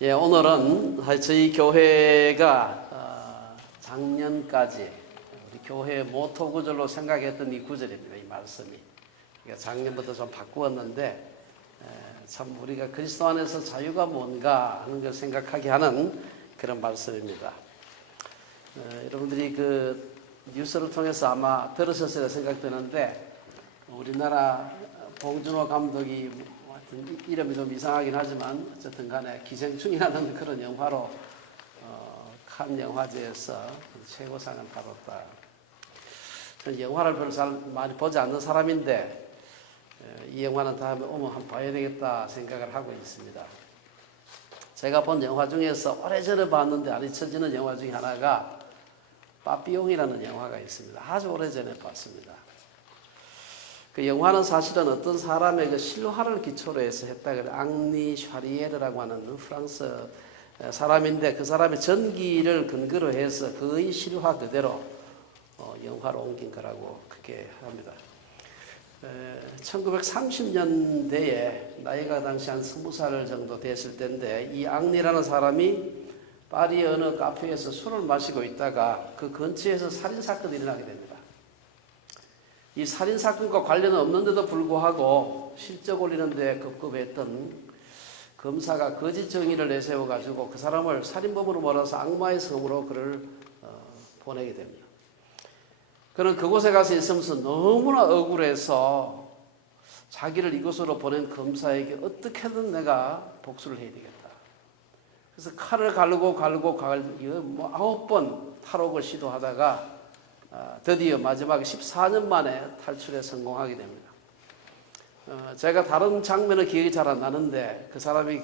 예, 오늘은 저희 교회가 작년까지 우리 교회의 모토 구절로 생각했던 이 구절입니다. 이 말씀이. 그러니까 작년부터 좀 바꾸었는데 참 우리가 그리스도 안에서 자유가 뭔가 하는 걸 생각하게 하는 그런 말씀입니다. 여러분들이 그 뉴스를 통해서 아마 들으셨을 생각되는데 우리나라 봉준호 감독이 이름이 좀 이상하긴 하지만 어쨌든 간에 기생충이라는 그런 영화로 칸 영화제에서 최고상을 받았다. 저는 영화를 별로 잘 많이 보지 않는 사람인데 이 영화는 다음에 오면 한번 봐야 되겠다 생각을 하고 있습니다. 제가 본 영화 중에서 오래전에 봤는데 안 잊혀지는 영화 중에 하나가 빠삐용이라는 영화가 있습니다. 아주 오래전에 봤습니다. 그 영화는 사실은 어떤 사람의 그 실화를 기초로 해서 했다 그래. 앙리 샤리에르라고 하는 프랑스 사람인데 그 사람의 전기를 근거로 해서 거의 실화 그대로 영화로 옮긴 거라고 그렇게 합니다. 1930년대에 나이가 당시 한 20살 정도 됐을 때인데 이 앙리라는 사람이 파리 어느 카페에서 술을 마시고 있다가 그 근처에서 살인사건이 일어나게 됩니다. 이 살인사건과 관련은 없는데도 불구하고 실적 올리는데 급급했던 검사가 거짓 정의를 내세워가지고 그 사람을 살인범으로 몰아서 악마의 성으로 그를 보내게 됩니다. 그는 그곳에 가서 있으면서 너무나 억울해서 자기를 이곳으로 보낸 검사에게 어떻게든 내가 복수를 해야 되겠다. 그래서 칼을 갈고 9번 탈옥을 시도하다가 드디어 마지막에 14년 만에 탈출에 성공하게 됩니다. 제가 다른 장면은 기억이 잘 안 나는데 그 사람이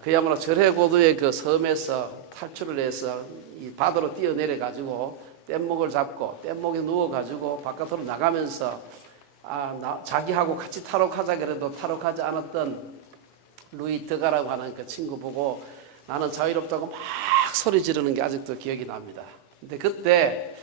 그야말로 절해고도의 그 섬에서 탈출을 해서 이 바다로 뛰어내려 가지고 뗏목을 잡고 뗏목에 누워 가지고 바깥으로 나가면서 자기하고 같이 탈옥하자 그래도 탈옥하지 않았던 루이 드가라고 하는 그 친구 보고 나는 자유롭다고 막 소리 지르는 게 아직도 기억이 납니다. 근데 그때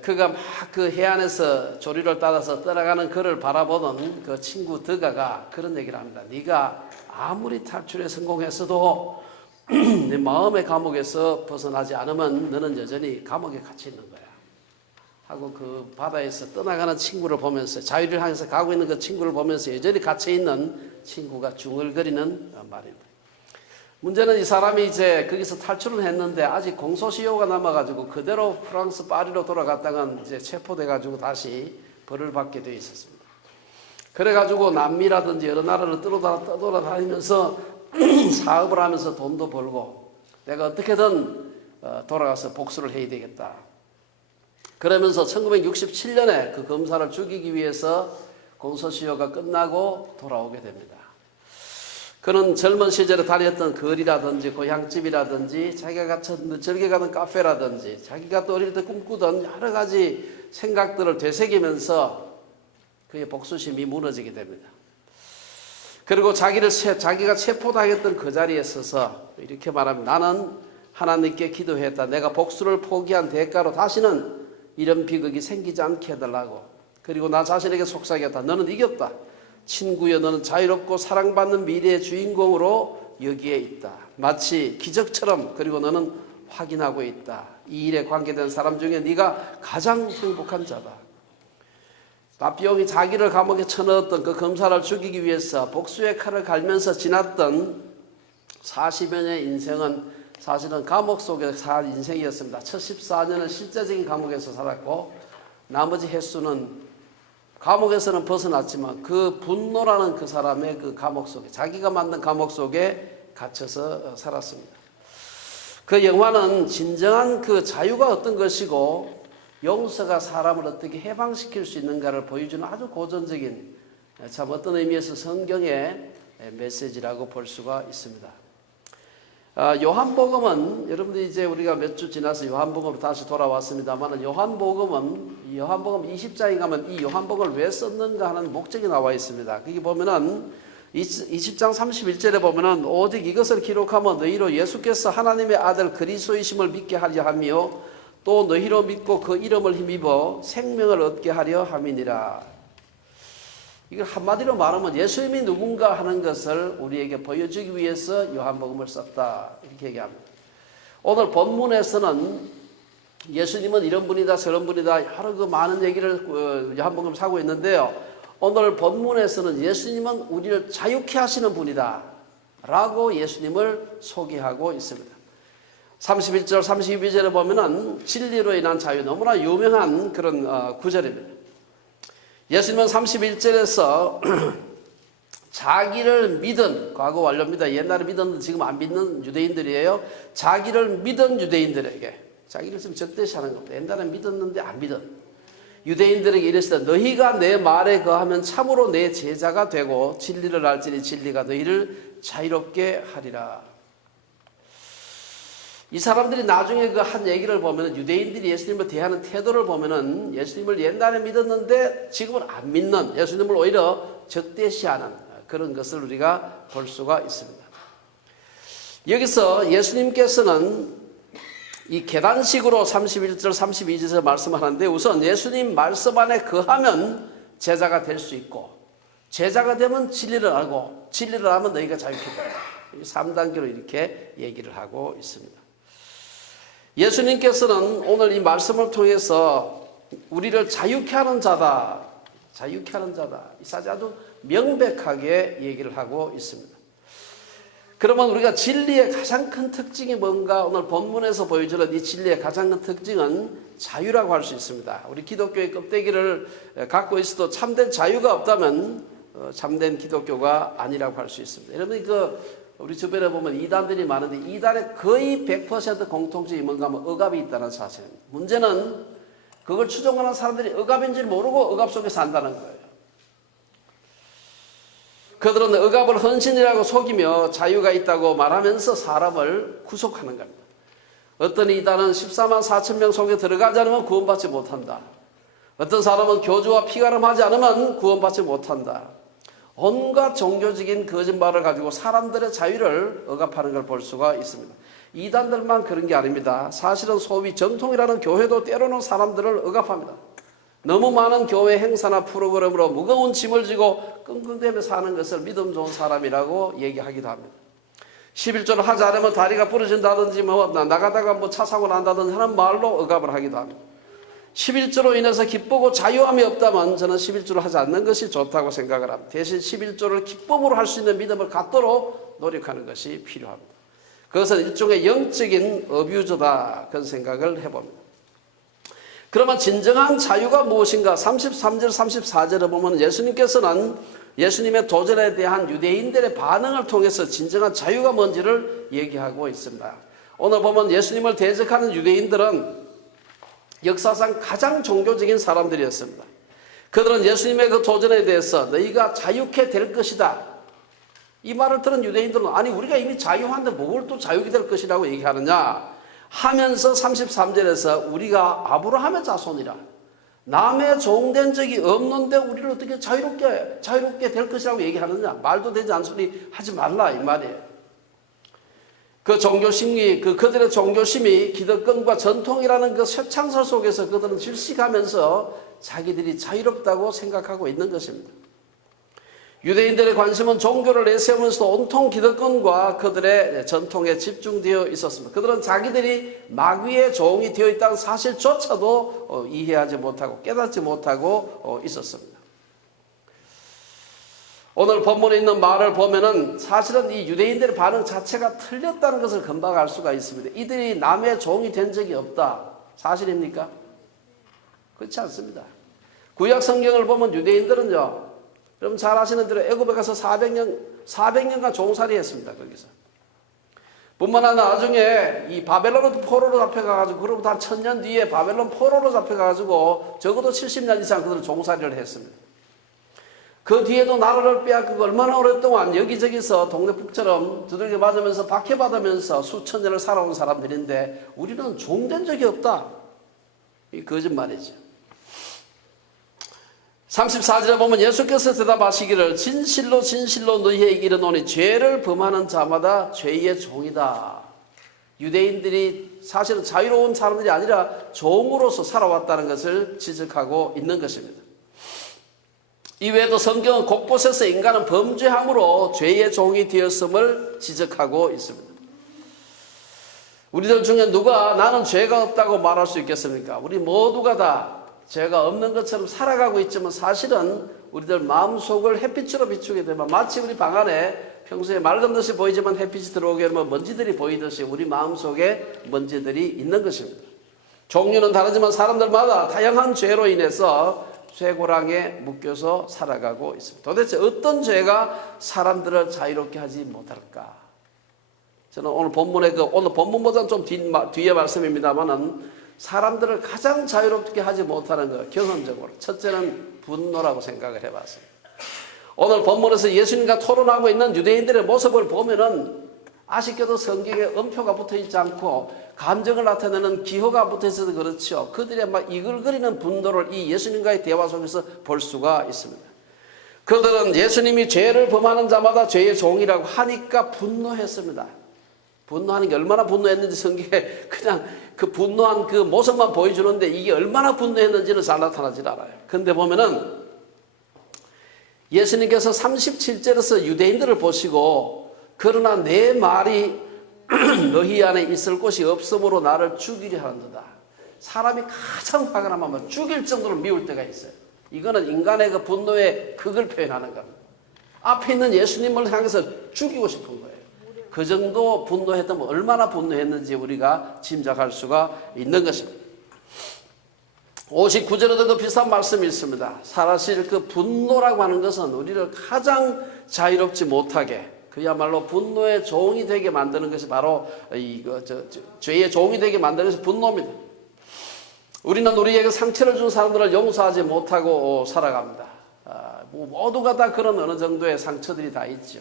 그가 막 그 해안에서 조류를 따라서 떠나가는 그를 바라보던 그 친구 드가가 그런 얘기를 합니다. 네가 아무리 탈출에 성공했어도 네 마음의 감옥에서 벗어나지 않으면 너는 여전히 감옥에 갇혀 있는 거야. 하고 그 바다에서 떠나가는 친구를 보면서 자유를 향해서 가고 있는 그 친구를 보면서 여전히 갇혀 있는 친구가 중얼거리는 말입니다. 문제는 이 사람이 이제 거기서 탈출을 했는데 아직 공소시효가 남아가지고 그대로 프랑스 파리로 돌아갔다가 이제 체포돼가지고 다시 벌을 받게 되어 있었습니다. 그래가지고 남미라든지 여러 나라를 떠돌아다니면서 사업을 하면서 돈도 벌고 내가 어떻게든 돌아가서 복수를 해야 되겠다. 그러면서 1967년에 그 검사를 죽이기 위해서 공소시효가 끝나고 돌아오게 됩니다. 그는 젊은 시절에 다녔던 거리라든지 고향집이라든지 자기가 즐겨 가던 카페라든지 자기가 또 어릴 때 꿈꾸던 여러 가지 생각들을 되새기면서 그의 복수심이 무너지게 됩니다. 그리고 자기가 체포당했던 그 자리에 서서 이렇게 말합니다. 나는 하나님께 기도했다. 내가 복수를 포기한 대가로 다시는 이런 비극이 생기지 않게 해달라고. 그리고 나 자신에게 속삭였다. 너는 이겼다. 친구여 너는 자유롭고 사랑받는 미래의 주인공으로 여기에 있다. 마치 기적처럼 그리고 너는 확인하고 있다. 이 일에 관계된 사람 중에 네가 가장 행복한 자다. 빠삐용이 자기를 감옥에 쳐넣었던 그 검사를 죽이기 위해서 복수의 칼을 갈면서 지났던 40여 년의 인생은 사실은 감옥 속에서 살 인생이었습니다. 첫 14년은 실제적인 감옥에서 살았고 나머지 횟수는 감옥에서는 벗어났지만 그 분노라는 그 사람의 그 감옥 속에 자기가 만든 감옥 속에 갇혀서 살았습니다. 그 영화는 진정한 그 자유가 어떤 것이고 용서가 사람을 어떻게 해방시킬 수 있는가를 보여주는 아주 고전적인 참 어떤 의미에서 성경의 메시지라고 볼 수가 있습니다. 요한복음은 여러분들이 이제 우리가 몇 주 지나서 요한복음으로 다시 돌아왔습니다만 요한복음 20장에 가면 이 요한복음을 왜 썼는가 하는 목적이 나와 있습니다. 거기 보면은 20장 31절에 보면은 오직 이것을 기록하면 너희로 예수께서 하나님의 아들 그리스도이심을 믿게 하려 하며 또 너희로 믿고 그 이름을 힘입어 생명을 얻게 하려 함이니라. 이걸 한마디로 말하면 예수님이 누군가 하는 것을 우리에게 보여주기 위해서 요한복음을 썼다, 이렇게 얘기합니다. 오늘 본문에서는 예수님은 이런 분이다 저런 분이다 여러 그 많은 얘기를 요한복음 하고 있는데요, 오늘 본문에서는 예수님은 우리를 자유케 하시는 분이다 라고 예수님을 소개하고 있습니다. 31절 32절에 보면은 진리로 인한 자유, 너무나 유명한 그런 구절입니다. 예수님은 31절에서 자기를 믿은, 과거 완료입니다. 옛날에 믿었는데 지금 안 믿는 유대인들이에요. 자기를 믿은 유대인들에게, 자기를 좀 적대시하는 겁니다. 옛날에 믿었는데 안 믿은 유대인들에게 이르시되 너희가 내 말에 거하면 참으로 내 제자가 되고 진리를 알지니 진리가 너희를 자유롭게 하리라. 이 사람들이 나중에 그 한 얘기를 보면, 유대인들이 예수님을 대하는 태도를 보면은 예수님을 옛날에 믿었는데 지금은 안 믿는, 예수님을 오히려 적대시하는 그런 것을 우리가 볼 수가 있습니다. 여기서 예수님께서는 이 계단식으로 31절 32절에서 말씀하는데, 우선 예수님 말씀 안에 거하면 제자가 될 수 있고, 제자가 되면 진리를 알고, 진리를 알면 너희가 자유케 된다. 3단계로 이렇게 얘기를 하고 있습니다. 예수님께서는 오늘 이 말씀을 통해서 우리를 자유케 하는 자다, 자유케 하는 자다, 이 사실 아주 명백하게 얘기를 하고 있습니다. 그러면 우리가 진리의 가장 큰 특징이 뭔가, 오늘 본문에서 보여주는 이 진리의 가장 큰 특징은 자유라고 할 수 있습니다. 우리 기독교의 껍데기를 갖고 있어도 참된 자유가 없다면 참된 기독교가 아니라고 할 수 있습니다. 여러분, 우리 주변에 보면 이단들이 많은데 이단의 거의 100% 공통점이 뭔가 하면 억압이 있다는 사실입니다. 문제는 그걸 추종하는 사람들이 억압인지 모르고 억압 속에 산다는 거예요. 그들은 억압을 헌신이라고 속이며 자유가 있다고 말하면서 사람을 구속하는 겁니다. 어떤 이단은 14만 4천 명 속에 들어가지 않으면 구원받지 못한다. 어떤 사람은 교주와 피가름하지 않으면 구원받지 못한다. 온갖 종교적인 거짓말을 가지고 사람들의 자유를 억압하는 걸 볼 수가 있습니다. 이단들만 그런 게 아닙니다. 사실은 소위 정통이라는 교회도 때로는 사람들을 억압합니다. 너무 많은 교회 행사나 프로그램으로 무거운 짐을 지고 끙끙대며 사는 것을 믿음 좋은 사람이라고 얘기하기도 합니다. 11조를 하지 않으면 다리가 부러진다든지 나가다가 차 사고 난다든지 하는 말로 억압을 하기도 합니다. 11조로 인해서 기쁘고 자유함이 없다면 저는 11조를 하지 않는 것이 좋다고 생각을 합니다. 대신 11조를 기쁨으로 할 수 있는 믿음을 갖도록 노력하는 것이 필요합니다. 그것은 일종의 영적인 어뷰저다, 그런 생각을 해봅니다. 그러면 진정한 자유가 무엇인가? 33절 34절에 보면 예수님께서는 예수님의 도전에 대한 유대인들의 반응을 통해서 진정한 자유가 뭔지를 얘기하고 있습니다. 오늘 보면 예수님을 대적하는 유대인들은 역사상 가장 종교적인 사람들이었습니다. 그들은 예수님의 그 도전에 대해서 너희가 자유케 될 것이다, 이 말을 들은 유대인들은 아니 우리가 이미 자유한데 뭘 또 자유케 될 것이라고 얘기하느냐 하면서 33절에서 우리가 아브라함의 자손이라 남의 종된 적이 없는데 우리를 어떻게 자유롭게 될 것이라고 얘기하느냐, 말도 되지 않은 소리 하지 말라, 이 말이에요. 그 종교심이, 그들의 종교심이 기득권과 전통이라는 그 쇠창살 속에서 그들은 질식하면서 자기들이 자유롭다고 생각하고 있는 것입니다. 유대인들의 관심은 종교를 내세우면서도 온통 기득권과 그들의 전통에 집중되어 있었습니다. 그들은 자기들이 마귀의 종이 되어 있다는 사실조차도 이해하지 못하고 깨닫지 못하고 있었습니다. 오늘 본문에 있는 말을 보면은 사실은 이 유대인들의 반응 자체가 틀렸다는 것을 금방 알 수가 있습니다. 이들이 남의 종이 된 적이 없다, 사실입니까? 그렇지 않습니다. 구약 성경을 보면 유대인들은요, 여러분 잘 아시는 대로 애굽에 가서 400년간 종살이 했습니다. 거기서 뿐만 아니라 나중에 이 바벨론 포로로 잡혀가가지고 그로부터 한 1000년 뒤에 바벨론 포로로 잡혀가지고 적어도 70년 이상 그들은 종살이를 했습니다. 그 뒤에도 나라를 빼앗기고 얼마나 오랫동안 여기저기서 동네북처럼 두들겨 맞으면서 박해받으면서 수천 년을 살아온 사람들인데 우리는 종된 적이 없다, 이 거짓말이죠. 34절에 보면 예수께서 대답하시기를 진실로 진실로 너희에게 이르노니 죄를 범하는 자마다 죄의 종이다. 유대인들이 사실은 자유로운 사람들이 아니라 종으로서 살아왔다는 것을 지적하고 있는 것입니다. 이외에도 성경은 곳곳에서 인간은 범죄함으로 죄의 종이 되었음을 지적하고 있습니다. 우리들 중에 누가 나는 죄가 없다고 말할 수 있겠습니까? 우리 모두가 다 죄가 없는 것처럼 살아가고 있지만 사실은 우리들 마음속을 햇빛으로 비추게 되면 마치 우리 방 안에 평소에 맑은 듯이 보이지만 햇빛이 들어오게 되면 먼지들이 보이듯이 우리 마음속에 먼지들이 있는 것입니다. 종류는 다르지만 사람들마다 다양한 죄로 인해서 쇠고랑에 묶여서 살아가고 있습니다. 도대체 어떤 죄가 사람들을 자유롭게 하지 못할까? 저는 오늘 본문의 오늘 본문보다는 좀 뒤에 말씀입니다만은 사람들을 가장 자유롭게 하지 못하는 것, 경험적으로 첫째는 분노라고 생각을 해봤습니다. 오늘 본문에서 예수님과 토론하고 있는 유대인들의 모습을 보면은 아쉽게도 성경에 음표가 붙어 있지 않고 감정을 나타내는 기호가 붙어 있어서 그렇죠. 그들의 막 이글거리는 분노를 이 예수님과의 대화 속에서 볼 수가 있습니다. 그들은 예수님이 죄를 범하는 자마다 죄의 종이라고 하니까 분노했습니다. 분노하는 게 얼마나 분노했는지 성경에 그냥 그 분노한 그 모습만 보여주는데 이게 얼마나 분노했는지는 잘 나타나질 않아요. 그런데 보면은 예수님께서 37절에서 유대인들을 보시고 그러나 내 말이 너희 안에 있을 곳이 없으므로 나를 죽이려 하는도다. 사람이 가장 화가 나면 죽일 정도로 미울 때가 있어요. 이거는 인간의 그 분노의 극을 표현하는 겁니다. 앞에 있는 예수님을 향해서 죽이고 싶은 거예요. 그 정도 분노했다면 얼마나 분노했는지 우리가 짐작할 수가 있는 것입니다. 59절에도 그 비슷한 말씀이 있습니다. 사실 그 분노라고 하는 것은 우리를 가장 자유롭지 못하게 그야말로 분노의 종이 되게 만드는 것이 바로 죄의 종이 되게 만드는 것이 분노입니다. 우리는 우리에게 상처를 준 사람들을 용서하지 못하고 살아갑니다. 모두가 다 그런 어느 정도의 상처들이 다 있죠.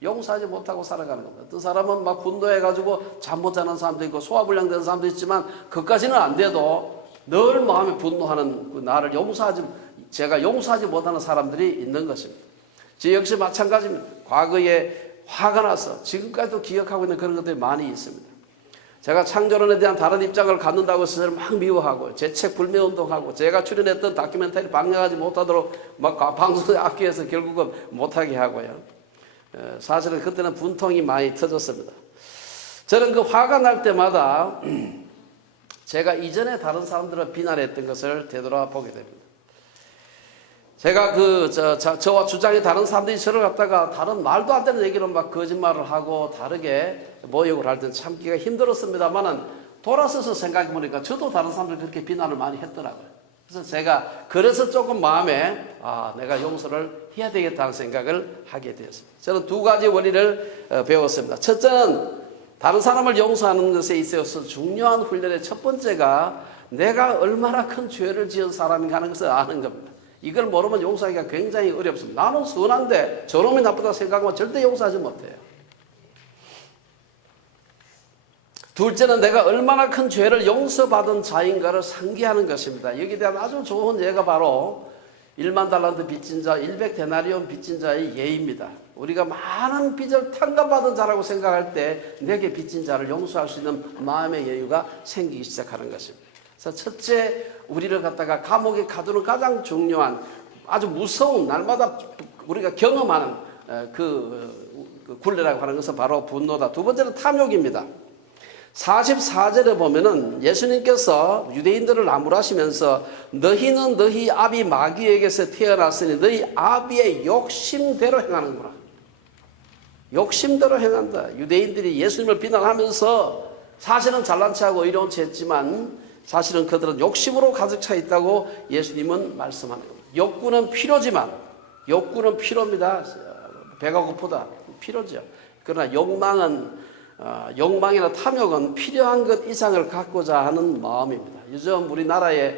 용서하지 못하고 살아가는 겁니다. 어떤 사람은 막 분노해가지고 잠 못 자는 사람도 있고 소화불량 되는 사람도 있지만 그것까지는 안 돼도 늘 마음에 분노하는 그 나를 제가 용서하지 못하는 사람들이 있는 것입니다. 저 역시 마찬가지입니다. 과거에 화가 나서 지금까지도 기억하고 있는 그런 것들이 많이 있습니다. 제가 창조론에 대한 다른 입장을 갖는다고 해서 막 미워하고 제 책 불매운동하고 제가 출연했던 다큐멘터리 방영하지 못하도록 막 방송에 악기해서 결국은 못하게 하고요. 사실은 그때는 분통이 많이 터졌습니다. 저는 그 화가 날 때마다 제가 이전에 다른 사람들을 비난했던 것을 되돌아보게 됩니다. 제가 저와 주장이 다른 사람들이 저를 갖다가 다른 말도 안 되는 얘기로 막 거짓말을 하고 다르게 모욕을 할 때는 참기가 힘들었습니다만은 돌아서서 생각해 보니까 저도 다른 사람들 그렇게 비난을 많이 했더라고요. 그래서 조금 마음에 내가 용서를 해야 되겠다는 생각을 하게 되었습니다. 저는 두 가지 원리를 배웠습니다. 첫째는 다른 사람을 용서하는 것에 있어서 중요한 훈련의 첫 번째가 내가 얼마나 큰 죄를 지은 사람인가 하는 것을 아는 겁니다. 이걸 모르면 용서하기가 굉장히 어렵습니다. 나는 선한데 저놈이 나쁘다고 생각하면 절대 용서하지 못해요. 둘째는 내가 얼마나 큰 죄를 용서받은 자인가를 상기하는 것입니다. 여기에 대한 아주 좋은 예가 바로 1만 달란트 빚진 자, 100데나리온 빚진 자의 예입니다. 우리가 많은 빚을 탕감받은 자라고 생각할 때 내게 빚진 자를 용서할 수 있는 마음의 여유가 생기기 시작하는 것입니다. 그래서 첫째, 우리를 갖다가 감옥에 가두는 가장 중요한 아주 무서운 날마다 우리가 경험하는 그 굴레라고 하는 것은 바로 분노다. 두 번째는 탐욕입니다. 44절에 보면은 예수님께서 유대인들을 나무라시면서 너희는 너희 아비 마귀에게서 태어났으니 너희 아비의 욕심대로 행하는구나. 욕심대로 행한다. 유대인들이 예수님을 비난하면서 사실은 잘난 체하고 의로운 체 했지만 사실은 그들은 욕심으로 가득 차 있다고 예수님은 말씀하는 겁니다. 욕구는 필요지만 욕구는 필요입니다. 배가 고프다. 필요죠. 그러나 욕망이나 탐욕은 필요한 것 이상을 갖고자 하는 마음입니다. 요즘 우리나라에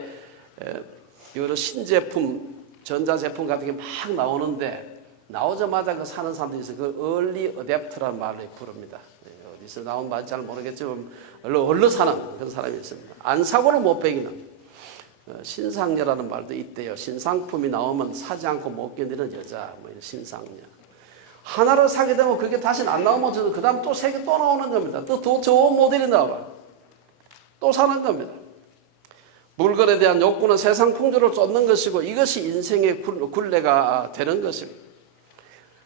여러 신제품, 전자제품 같은 게 막 나오는데 나오자마자 그 사는 사람들이 있어요. 그 early adapter라는 말을 부릅니다. 어디서 나온 말인지 잘 모르겠지만 얼른 사는 그런 사람이 있습니다. 안 사고는 못 배기는 신상녀라는 말도 있대요. 신상품이 나오면 사지 않고 못 견디는 여자, 신상녀. 하나를 사게 되면 그게 다시 안 나오면 저는 그 다음 또 세 개 또 나오는 겁니다. 또 더 좋은 모델이 나와요. 또 사는 겁니다. 물건에 대한 욕구는 세상 풍조를 쫓는 것이고 이것이 인생의 굴레가 되는 것입니다.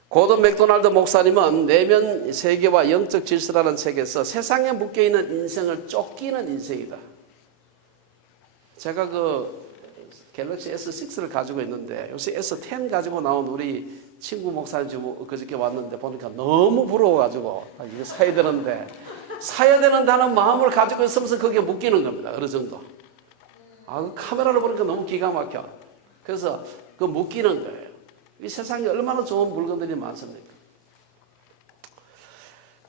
고든 맥도날드 목사님은 내면 세계와 영적 질서라는 책에서 세상에 묶여있는 인생을 쫓기는 인생이다. 제가 그 갤럭시 S6를 가지고 있는데 요새 S10 가지고 나온 우리 친구 목사님 지금 그저께 왔는데 보니까 너무 부러워가지고 이거 사야 되는다는 마음을 가지고 있으면서 거기에 묶이는 겁니다. 어느 정도. 카메라를 보니까 너무 기가 막혀. 그래서 그 묶이는 거예요. 이 세상에 얼마나 좋은 물건들이 많습니까?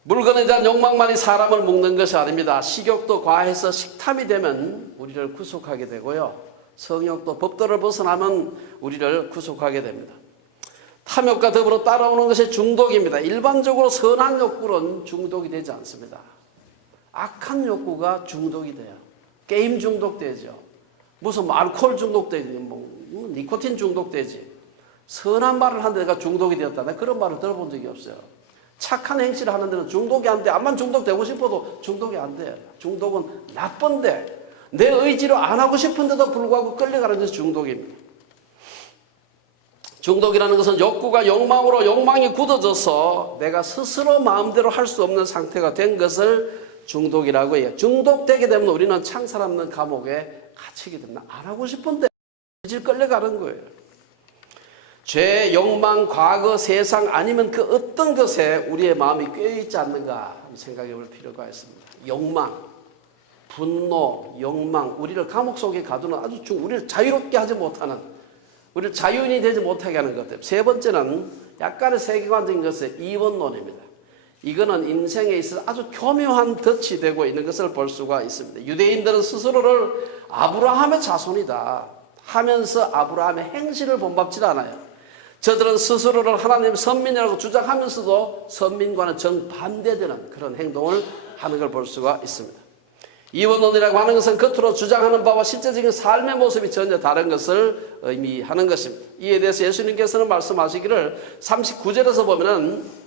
물건에 대한 욕망만이 사람을 묶는 것이 아닙니다. 식욕도 과해서 식탐이 되면 우리를 구속하게 되고요. 성욕도 법도를 벗어나면 우리를 구속하게 됩니다. 탐욕과 더불어 따라오는 것이 중독입니다. 일반적으로 선한 욕구는 중독이 되지 않습니다. 악한 욕구가 중독이 돼요. 게임 중독되죠. 무슨 알코올 중독되지, 니코틴 중독되지. 선한 말을 하는 데가 중독이 되었다. 내가 그런 말을 들어본 적이 없어요. 착한 행실을 하는 데는 중독이 안 돼. 암만 중독되고 싶어도 중독이 안 돼. 중독은 나쁜데 내 의지로 안 하고 싶은데도 불구하고 끌려가는 것이 중독입니다. 중독이라는 것은 욕구가 욕망으로 욕망이 굳어져서 내가 스스로 마음대로 할 수 없는 상태가 된 것을 중독이라고 해요. 중독되게 되면 우리는 창살 없는 감옥에 갇히게 됩니다. 안 하고 싶은데 의지를 끌려가는 거예요. 죄, 욕망, 과거, 세상 아니면 그 어떤 것에 우리의 마음이 꿰있지 않는가 생각해 볼 필요가 있습니다. 욕망, 분노, 욕망, 우리를 감옥 속에 가두는 아주 우리를 자유롭게 하지 못하는, 우리를 자유인이 되지 못하게 하는 것들. 세 번째는 약간의 세계관적인 것의 이원론입니다. 이거는 인생에 있어서 아주 교묘한 덫이 되고 있는 것을 볼 수가 있습니다. 유대인들은 스스로를 아브라함의 자손이다 하면서 아브라함의 행실을 본받지 않아요. 저들은 스스로를 하나님의 선민이라고 주장하면서도 선민과는 정반대되는 그런 행동을 하는 걸 볼 수가 있습니다. 이원론이라고 하는 것은 겉으로 주장하는 바와 실제적인 삶의 모습이 전혀 다른 것을 의미하는 것입니다. 이에 대해서 예수님께서는 말씀하시기를 39절에서 보면은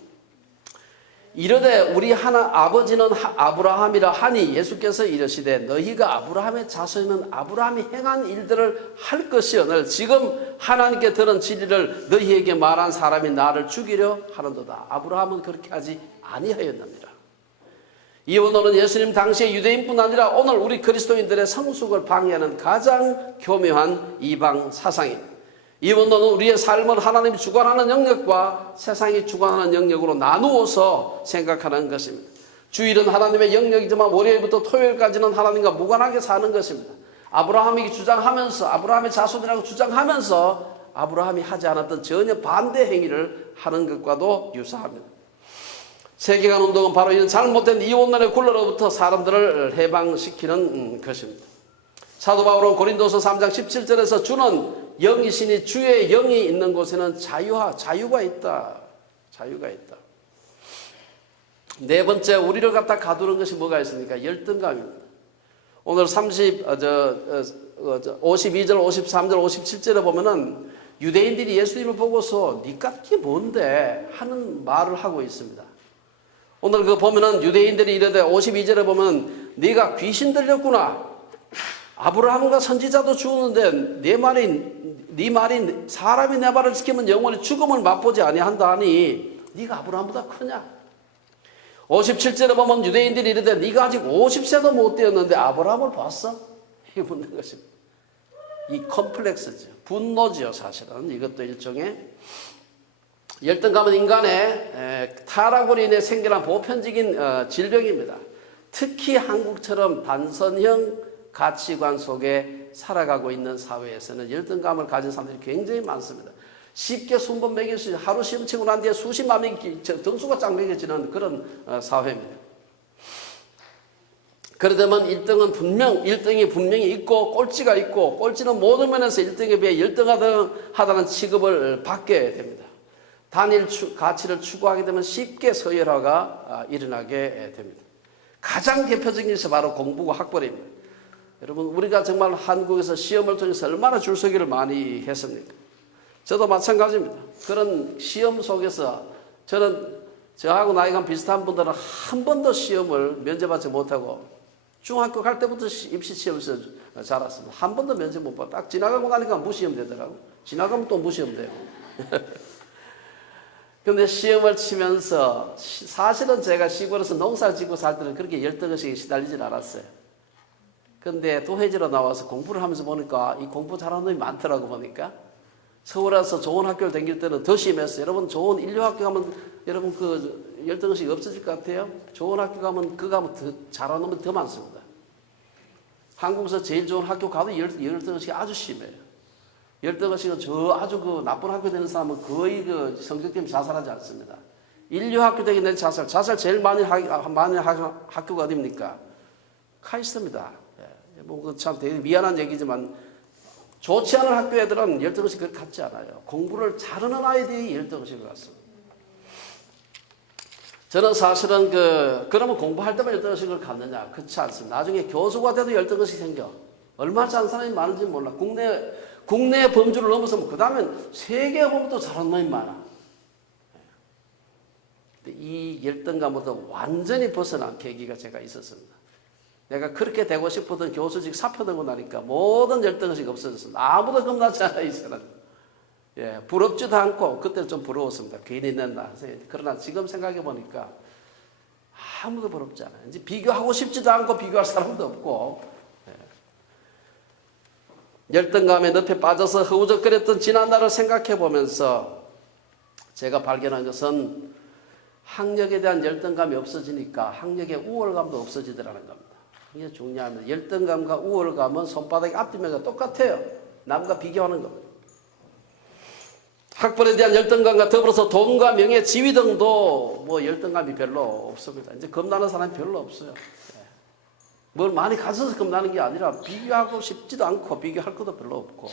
이르되 우리 아버지는 아브라함이라 하니 예수께서 이르시되 너희가 아브라함의 자손이면 아브라함이 행한 일들을 할 것이오늘 지금 하나님께 들은 진리를 너희에게 말한 사람이 나를 죽이려 하는도다. 아브라함은 그렇게 하지 아니하였느니라. 이원론은 예수님 당시의 유대인뿐 아니라 오늘 우리 그리스도인들의 성숙을 방해하는 가장 교묘한 이방 사상입니다. 이원론은 우리의 삶을 하나님이 주관하는 영역과 세상이 주관하는 영역으로 나누어서 생각하는 것입니다. 주일은 하나님의 영역이지만 월요일부터 토요일까지는 하나님과 무관하게 사는 것입니다. 아브라함이 주장하면서 아브라함의 자손이라고 주장하면서 아브라함이 하지 않았던 전혀 반대 행위를 하는 것과도 유사합니다. 세계관 운동은 바로 이런 잘못된 이원론의 굴레로부터 사람들을 해방시키는 것입니다. 사도 바울은 고린도서 3장 17절에서 주는 영이시니 주의 영이 있는 곳에는 자유가 있다. 자유가 있다. 네 번째, 우리를 갖다 가두는 것이 뭐가 있습니까? 열등감입니다. 오늘 52절, 53절, 57절에 보면은 유대인들이 예수님을 보고서 니가 그게 뭔데 하는 말을 하고 있습니다. 오늘 그 보면은 유대인들이 이르되 52절에 보면 네가 귀신 들렸구나. 아브라함과 선지자도 죽었는데 네 말이 사람이 내 말을 지키면 영원히 죽음을 맛보지 아니한다 하니 네가 아브라함보다 크냐? 57절에 보면 유대인들이 이르되 네가 아직 50세도 못 되었는데 아브라함을 봤어? 이게 묻는 것입니다. 이 컴플렉스죠. 분노지요, 사실은. 이것도 일종의 열등감은 인간의 타락으로 인해 생겨난 보편적인 질병입니다. 특히 한국처럼 단선형 가치관 속에 살아가고 있는 사회에서는 열등감을 가진 사람들이 굉장히 많습니다. 쉽게 순번 매길 수 있는, 하루 시험 치고 난 뒤에 수십만 명이 등수가 쫙 매겨지는 그런 사회입니다. 그러다면 1등이 분명히 있고 꼴찌가 있고 꼴찌는 모든 면에서 1등에 비해 열등하다는 취급을 받게 됩니다. 단일 가치를 추구하게 되면 쉽게 서열화가 일어나게 됩니다. 가장 대표적인 것이 바로 공부와 학벌입니다. 여러분, 우리가 정말 한국에서 시험을 통해서 얼마나 줄서기를 많이 했습니까? 저도 마찬가지입니다. 그런 시험 속에서 저는 저하고 나이가 비슷한 분들은 한 번도 시험을 면접하지 못하고 중학교 갈 때부터 입시 시험에서 자랐습니다. 한 번도 면접 못 봐. 딱 지나가고 나니까 무시험 되더라고. 지나가면 또 무시험 되고. 근데 시험을 치면서 사실은 제가 시골에서 농사 짓고 살 때는 그렇게 열등의식에 시달리진 않았어요. 근데 도회지로 나와서 공부를 하면서 보니까 이 공부 잘하는 놈이 많더라고 보니까. 서울에서 좋은 학교를 다닐 때는 더 심했어요. 여러분 좋은 인류학교 가면 여러분 그 열등의식이 없어질 것 같아요. 좋은 학교 가면 그 가면 더 잘하는 놈이 더 많습니다. 한국에서 제일 좋은 학교 가도 열등의식이 아주 심해요. 열등의식은 저 아주 그 나쁜 학교 되는 사람은 거의 그 성적 때문에 자살하지 않습니다. 인류학교 되긴 된 자살 제일 많이 학교가 어디입니까? 카이스트입니다. 뭐 참 되게 미안한 얘기지만 좋지 않은 학교 애들은 열등의식이 그렇게 갖지 않아요. 공부를 잘하는 아이들이 열등의식을 갖습니다. 저는 사실은 그러면 공부할 때만 열등의식을 갖느냐? 그렇지 않습니다. 나중에 교수가 돼도 열등의식이 생겨. 얼마나 잘하는 사람이 많은지 몰라. 국내 범주를 넘어서면 그 다음엔 세계 범주도 잘하는 놈이 많아. 이 열등감부터 완전히 벗어난 계기가 제가 있었습니다. 내가 그렇게 되고 싶었던 교수직 사표되고 나니까 모든 열등의식이 없어졌습니다. 아무도 겁나지 않아 이제는. 예, 부럽지도 않고 그때는 좀 부러웠습니다. 괜히 냈나. 그러나 지금 생각해 보니까 아무도 부럽지 않아요. 이제 비교하고 싶지도 않고 비교할 사람도 없고. 예. 열등감에 늪에 빠져서 허우적거렸던 지난 날을 생각해 보면서 제가 발견한 것은 학력에 대한 열등감이 없어지니까 학력의 우월감도 없어지더라는 겁니다. 이게 중요합니다. 열등감과 우월감은 손바닥이 앞뒤면과 똑같아요. 남과 비교하는 겁니다. 학벌에 대한 열등감과 더불어서 돈과 명예, 지위 등도 뭐 열등감이 별로 없습니다. 이제 겁나는 사람이 별로 없어요. 뭘 많이 가져서 겁나는 게 아니라 비교하고 싶지도 않고 비교할 것도 별로 없고.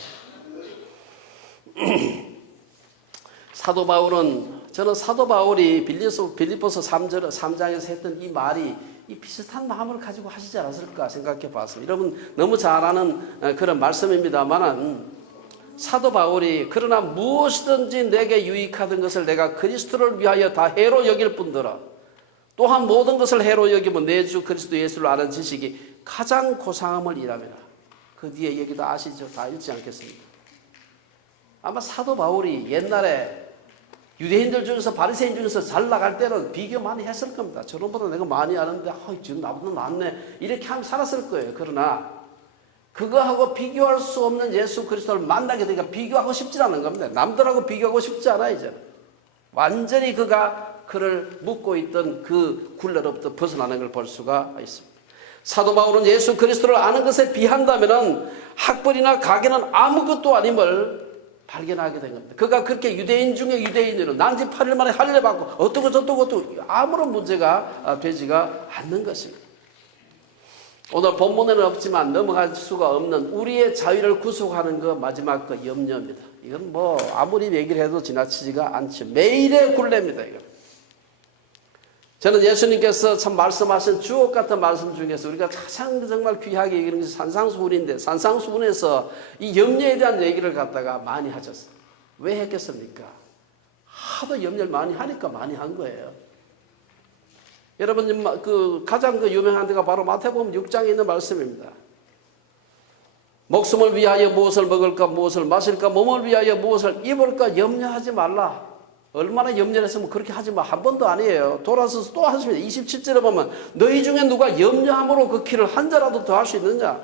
사도 바울은 저는 사도 바울이 빌립보서 3장에서 했던 이 말이 이 비슷한 마음을 가지고 하시지 않았을까 생각해 봤습니다. 여러분 너무 잘 아는 그런 말씀입니다만 사도 바울이 그러나 무엇이든지 내게 유익하던 것을 내가 그리스도를 위하여 다 해로 여길 뿐더러 또한 모든 것을 해로 여기면 내 주 그리스도 예수를 아는 지식이 가장 고상함을 이라매라. 그 뒤에 얘기도 아시죠? 다 읽지 않겠습니다. 아마 사도 바울이 옛날에 유대인들 중에서 바리새인 중에서 잘 나갈 때는 비교 많이 했을 겁니다. 저놈보다 내가 많이 아는데 지금 나보다 낫네 이렇게 하면 살았을 거예요. 그러나 그거하고 비교할 수 없는 예수 그리스도를 만나게 되니까 비교하고 싶지 않은 겁니다. 남들하고 비교하고 싶지 않아 이제. 완전히 그를 묶고 있던 그 굴레로부터 벗어나는 걸 볼 수가 있습니다. 사도 바울은 예수 그리스도를 아는 것에 비한다면 학벌이나 가계는 아무것도 아님을 발견하게 된 겁니다. 그가 그렇게 유대인 중에 유대인으로 난지 8일 만에 할례 받고 어떻고 저떻고 아무런 문제가 되지가 않는 것입니다. 오늘 본문에는 없지만 넘어갈 수가 없는 우리의 자유를 구속하는 그 마지막 그 염려입니다. 이건 뭐 아무리 얘기를 해도 지나치지가 않죠. 매일의 굴레입니다. 이건. 저는 예수님께서 참 말씀하신 주옥 같은 말씀 중에서 우리가 가장 정말 귀하게 얘기하는 것이 산상수훈인데 산상수훈에서 이 염려에 대한 얘기를 갖다가 많이 하셨어요. 왜 했겠습니까? 하도 염려를 많이 하니까 많이 한 거예요. 여러분 가장 유명한 데가 바로 마태복음 6장에 있는 말씀입니다. 목숨을 위하여 무엇을 먹을까 무엇을 마실까 몸을 위하여 무엇을 입을까 염려하지 말라. 얼마나 염려를 했으면 그렇게 하지 마. 한 번도 아니에요. 돌아서서 또 하십니다. 27절에 보면 너희 중에 누가 염려함으로 그 키를 한 자라도 더 할 수 있느냐.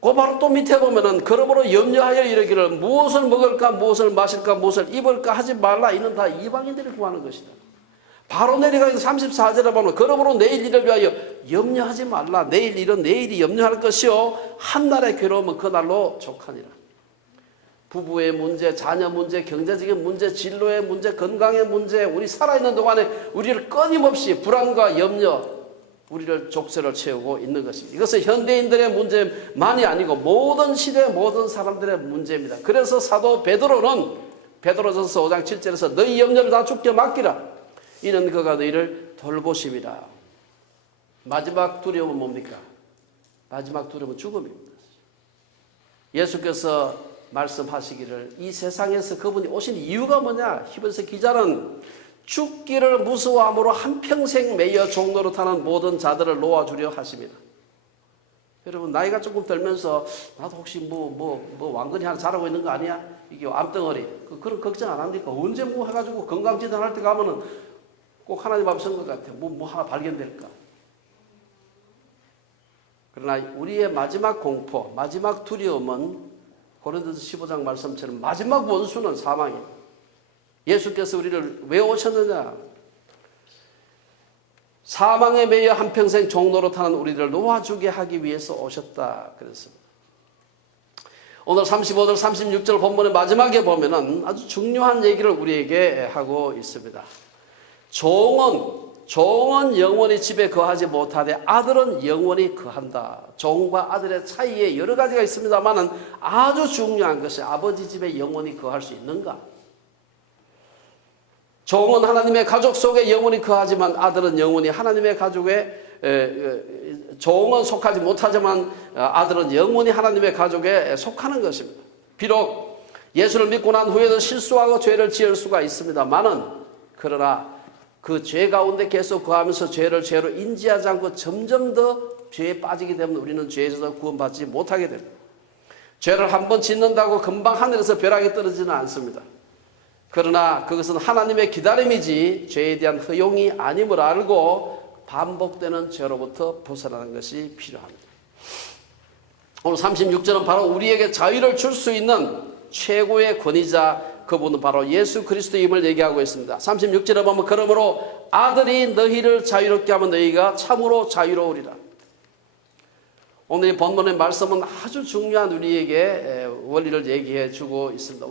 그 바로 또 밑에 보면은 그러므로 염려하여 이르기를 무엇을 먹을까 무엇을 마실까 무엇을 입을까 하지 말라. 이는 다 이방인들이 구하는 것이다. 바로 내려가서 34절에 보면 그러므로 내일 일을 위하여 염려하지 말라. 내일 일은 내일이 염려할 것이요 한날의 괴로움은 그날로 족하니라. 부부의 문제, 자녀 문제, 경제적인 문제, 진로의 문제, 건강의 문제, 우리 살아있는 동안에 우리를 끊임없이 불안과 염려, 우리를 족쇄를 채우고 있는 것입니다. 이것은 현대인들의 문제만이 아니고 모든 시대 모든 사람들의 문제입니다. 그래서 사도 베드로는 베드로전서 5장 7절에서 너희 염려를 다 주께 맡기라. 이는 그가 너희를 돌보심이라. 마지막 두려움은 뭡니까? 마지막 두려움은 죽음입니다. 예수께서 말씀하시기를 이 세상에서 그분이 오신 이유가 뭐냐? 히브리서 기자는 죽기를 무서워함으로 한평생 매여 종노릇하는 모든 자들을 놓아주려 하십니다. 여러분, 나이가 조금 들면서 나도 혹시 뭐 왕건이 하나 자라고 있는 거 아니야? 이게 암덩어리. 그런 걱정 안 합니까? 언제 뭐 해가지고 건강진단할 때 가면은 꼭 하나님 앞에 선 것 같아. 뭐 하나 발견될까? 그러나 우리의 마지막 공포, 마지막 두려움은 고린도서 15장 말씀처럼 마지막 원수는 사망이에요. 예수께서 우리를 왜 오셨느냐? 사망에 매여 한평생 종노릇하는 우리를 놓아주게 하기 위해서 오셨다 그랬습니다. 오늘 35절 36절 본문의 마지막에 보면은 아주 중요한 얘기를 우리에게 하고 있습니다. 종은 영원히 집에 거하지 못하되 아들은 영원히 거한다. 종과 아들의 차이에 여러 가지가 있습니다만은 아주 중요한 것이 아버지 집에 영원히 거할 수 있는가? 종은 하나님의 가족 속에 영원히 거하지만 아들은 영원히 하나님의 가족에, 종은 속하지 못하지만 아들은 영원히 하나님의 가족에 속하는 것입니다. 비록 예수를 믿고 난 후에도 실수하고 죄를 지을 수가 있습니다만은, 그러나 그 죄 가운데 계속 거하면서 죄를 죄로 인지하지 않고 점점 더 죄에 빠지게 되면 우리는 죄에서 구원받지 못하게 됩니다. 죄를 한번 짓는다고 금방 하늘에서 벼락이 떨어지는 않습니다. 그러나 그것은 하나님의 기다림이지 죄에 대한 허용이 아님을 알고 반복되는 죄로부터 벗어나는 것이 필요합니다. 오늘 36절은 바로 우리에게 자유를 줄 수 있는 최고의 권위자, 그분은 바로 예수 그리스도임을 얘기하고 있습니다. 36절에 보면 그러므로 아들이 너희를 자유롭게 하면 너희가 참으로 자유로우리라. 오늘 이 본문의 말씀은 아주 중요한 우리에게 원리를 얘기해 주고 있습니다.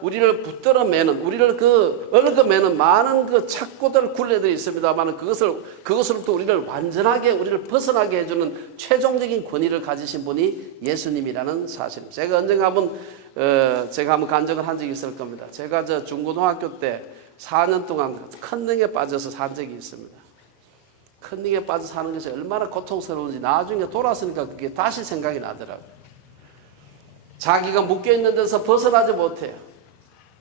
우리를 붙들어 매는, 우리를 얽어매는 많은 착고들, 굴레들이 있습니다만 그것으로부터 우리를 완전하게, 우리를 벗어나게 해주는 최종적인 권위를 가지신 분이 예수님이라는 사실입니다. 제가 언젠가 한번 간증을 한 적이 있을 겁니다. 제가 중고등학교 때 4년 동안 컨닝에 빠져서 산 적이 있습니다. 컨닝에 빠져 사는 것이 얼마나 고통스러운지 나중에 돌아서니까 그게 다시 생각이 나더라고요. 자기가 묶여있는 데서 벗어나지 못해요.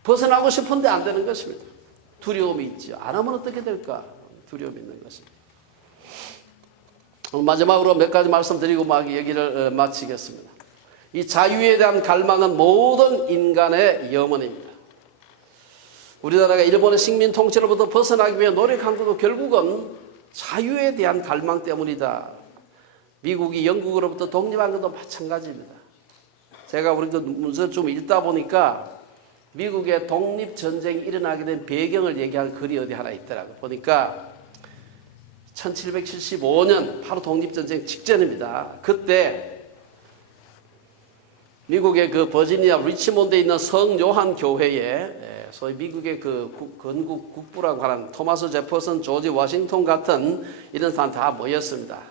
벗어나고 싶은데 안 되는 것입니다. 두려움이 있죠. 안 하면 어떻게 될까? 두려움이 있는 것입니다. 오늘 마지막으로 몇 가지 말씀드리고 얘기를 마치겠습니다. 이 자유에 대한 갈망은 모든 인간의 염원입니다. 우리나라가 일본의 식민 통치로부터 벗어나기 위해 노력한 것도 결국은 자유에 대한 갈망 때문이다. 미국이 영국으로부터 독립한 것도 마찬가지입니다. 제가 우리 문서 좀 읽다 보니까 미국의 독립전쟁이 일어나게 된 배경을 얘기한 글이 어디 하나 있더라고요. 보니까 1775년 바로 독립전쟁 직전입니다. 그때 미국의 버지니아 리치몬드에 있는 성 요한 교회에 소위 미국의 건국 국부라고 하는 토마스 제퍼슨, 조지 워싱턴 같은 이런 사람 다 모였습니다.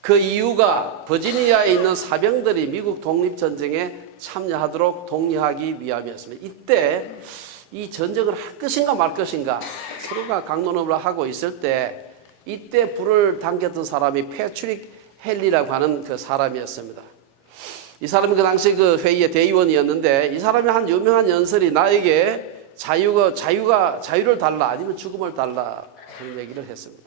그 이유가 버지니아에 있는 사병들이 미국 독립전쟁에 참여하도록 독려하기 위함이었습니다. 이때 이 전쟁을 할 것인가 말 것인가 서로가 강론을 하고 있을 때 이때 불을 당겼던 사람이 패트릭 헨리라고 하는 그 사람이었습니다. 이 사람이 그 당시 그 회의의 대의원이었는데 이 사람이 한 유명한 연설이 나에게 자유를 달라 아니면 죽음을 달라 그런 얘기를 했습니다.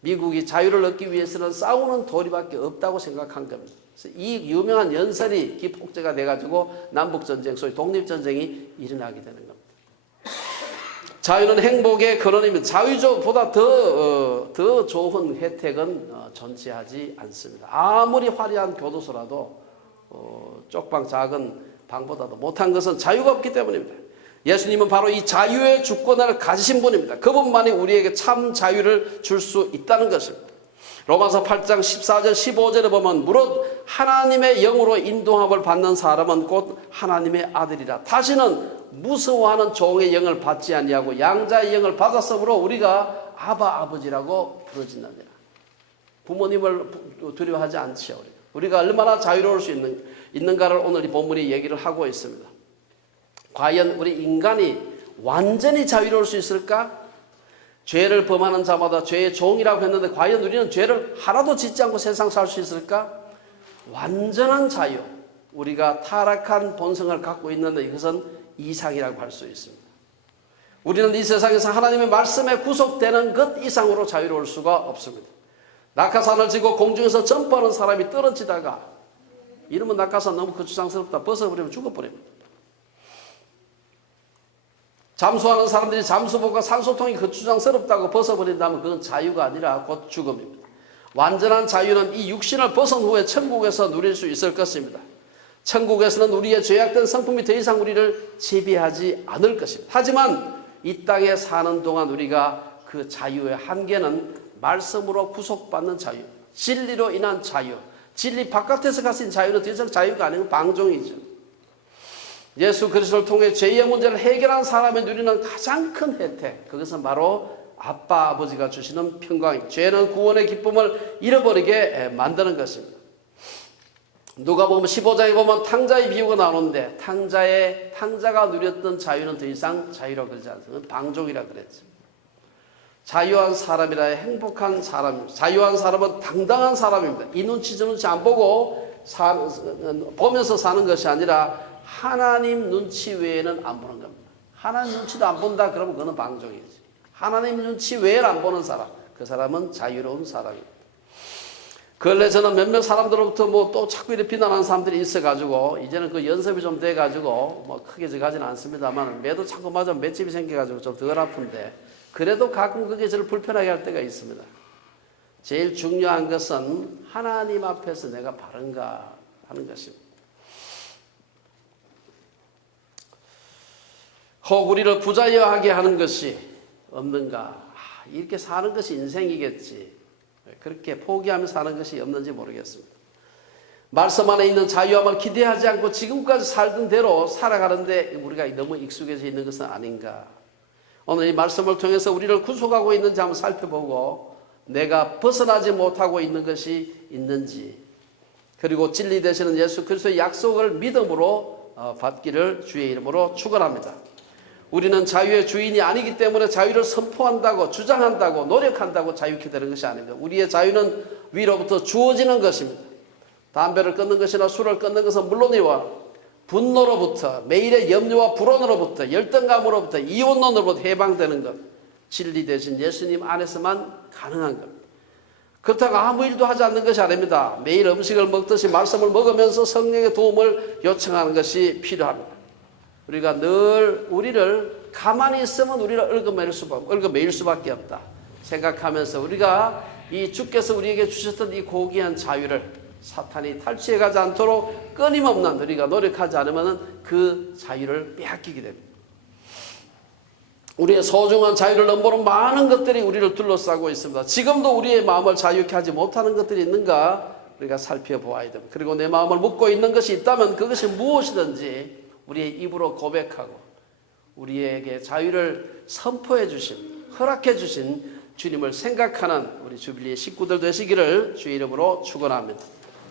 미국이 자유를 얻기 위해서는 싸우는 도리밖에 없다고 생각한 겁니다. 그래서 이 유명한 연설이 기폭제가 돼가지고 남북전쟁, 소위 독립전쟁이 일어나게 되는 겁니다. 자유는 행복의 근원입니다. 자유보다 더 좋은 혜택은 존재하지 않습니다. 아무리 화려한 교도소라도 쪽방 작은 방보다도 못한 것은 자유가 없기 때문입니다. 예수님은 바로 이 자유의 주권을 가지신 분입니다. 그분만이 우리에게 참 자유를 줄 수 있다는 것입니다. 로마서 8장 14절 15절에 보면 무릇 하나님의 영으로 인도함을 받는 사람은 곧 하나님의 아들이라. 다시는 무서워하는 종의 영을 받지 아니하고 양자의 영을 받았으므로 우리가 아바 아버지라고 부르짖느니라. 부모님을 두려워하지 않지요. 우리가 얼마나 자유로울 수 있는가를 오늘 이 본문이 얘기를 하고 있습니다. 과연 우리 인간이 완전히 자유로울 수 있을까? 죄를 범하는 자마다 죄의 종이라고 했는데 과연 우리는 죄를 하나도 짓지 않고 세상 살 수 있을까? 완전한 자유, 우리가 타락한 본성을 갖고 있는데 이것은 이상이라고 할 수 있습니다. 우리는 이 세상에서 하나님의 말씀에 구속되는 것 이상으로 자유로울 수가 없습니다. 낙하산을 지고 공중에서 점프하는 사람이 떨어지다가 이러면 낙하산 너무 거추장스럽다 벗어버리면 죽어버립니다. 잠수하는 사람들이 잠수복과 산소통이 거추장스럽다고 벗어버린다면 그건 자유가 아니라 곧 죽음입니다. 완전한 자유는 이 육신을 벗은 후에 천국에서 누릴 수 있을 것입니다. 천국에서는 우리의 죄악된 성품이 더 이상 우리를 지배하지 않을 것입니다. 하지만 이 땅에 사는 동안 우리가 그 자유의 한계는 말씀으로 구속받는 자유, 진리로 인한 자유, 진리 바깥에서 가진 자유는 더 이상 자유가 아니고 방종이죠. 예수 그리스도를 통해 죄의 문제를 해결한 사람이 누리는 가장 큰 혜택, 그것은 바로 아빠 아버지가 주시는 평강입니다. 죄는 구원의 기쁨을 잃어버리게 만드는 것입니다. 누가복음 15장에 보면 탕자의 비유가 나오는데 탕자가 누렸던 자유는 더 이상 자유라고 그러지 않습니다. 방종이라고 그랬죠. 자유한 사람이라 행복한 사람입니다. 자유한 사람은 당당한 사람입니다. 이 눈치 저 눈치 안 보고 보면서 사는 것이 아니라 하나님 눈치 외에는 안 보는 겁니다. 하나님 눈치도 안 본다 그러면 그거는 방종이지. 하나님 눈치 외에는 안 보는 사람, 그 사람은 자유로운 사람입니다. 근래 저는 몇몇 사람들로부터 또 자꾸 이렇게 비난하는 사람들이 있어가지고 이제는 그 연습이 좀 돼가지고 크게 저가지는 않습니다만 매도 자꾸 맞으면 맷집이 생겨가지고 좀 덜 아픈데 그래도 가끔 그게 저를 불편하게 할 때가 있습니다. 제일 중요한 것은 하나님 앞에서 내가 바른가 하는 것입니다. 혹 우리를 부자여하게 하는 것이 없는가? 이렇게 사는 것이 인생이겠지. 그렇게 포기하며 사는 것이 없는지 모르겠습니다. 말씀 안에 있는 자유함을 기대하지 않고 지금까지 살던 대로 살아가는데 우리가 너무 익숙해져 있는 것은 아닌가? 오늘 이 말씀을 통해서 우리를 구속하고 있는지 한번 살펴보고 내가 벗어나지 못하고 있는 것이 있는지, 그리고 진리 되시는 예수 그리스도의 약속을 믿음으로 받기를 주의 이름으로 축원합니다. 우리는 자유의 주인이 아니기 때문에 자유를 선포한다고 주장한다고 노력한다고 자유케 되는 것이 아닙니다. 우리의 자유는 위로부터 주어지는 것입니다. 담배를 끊는 것이나 술을 끊는 것은 물론이와 분노로부터, 매일의 염려와 불온으로부터, 열등감으로부터, 이혼론으로부터 해방되는 것, 진리 되신 예수님 안에서만 가능한 겁니다. 그렇다고 아무 일도 하지 않는 것이 아닙니다. 매일 음식을 먹듯이 말씀을 먹으면서 성령의 도움을 요청하는 것이 필요합니다. 우리가 늘 우리를 가만히 있으면 우리를 얽어매일 수밖에 없다 생각하면서 우리가 이 주께서 우리에게 주셨던 이 고귀한 자유를 사탄이 탈취해 가지 않도록 끊임없는 우리가 노력하지 않으면 그 자유를 빼앗기게 됩니다. 우리의 소중한 자유를 넘보는 많은 것들이 우리를 둘러싸고 있습니다. 지금도 우리의 마음을 자유케 하지 못하는 것들이 있는가 우리가 살펴보아야 됩니다. 그리고 내 마음을 묶고 있는 것이 있다면 그것이 무엇이든지 우리의 입으로 고백하고 우리에게 자유를 선포해 주신, 허락해 주신 주님을 생각하는 우리 주빌리의 식구들 되시기를 주의 이름으로 축원합니다.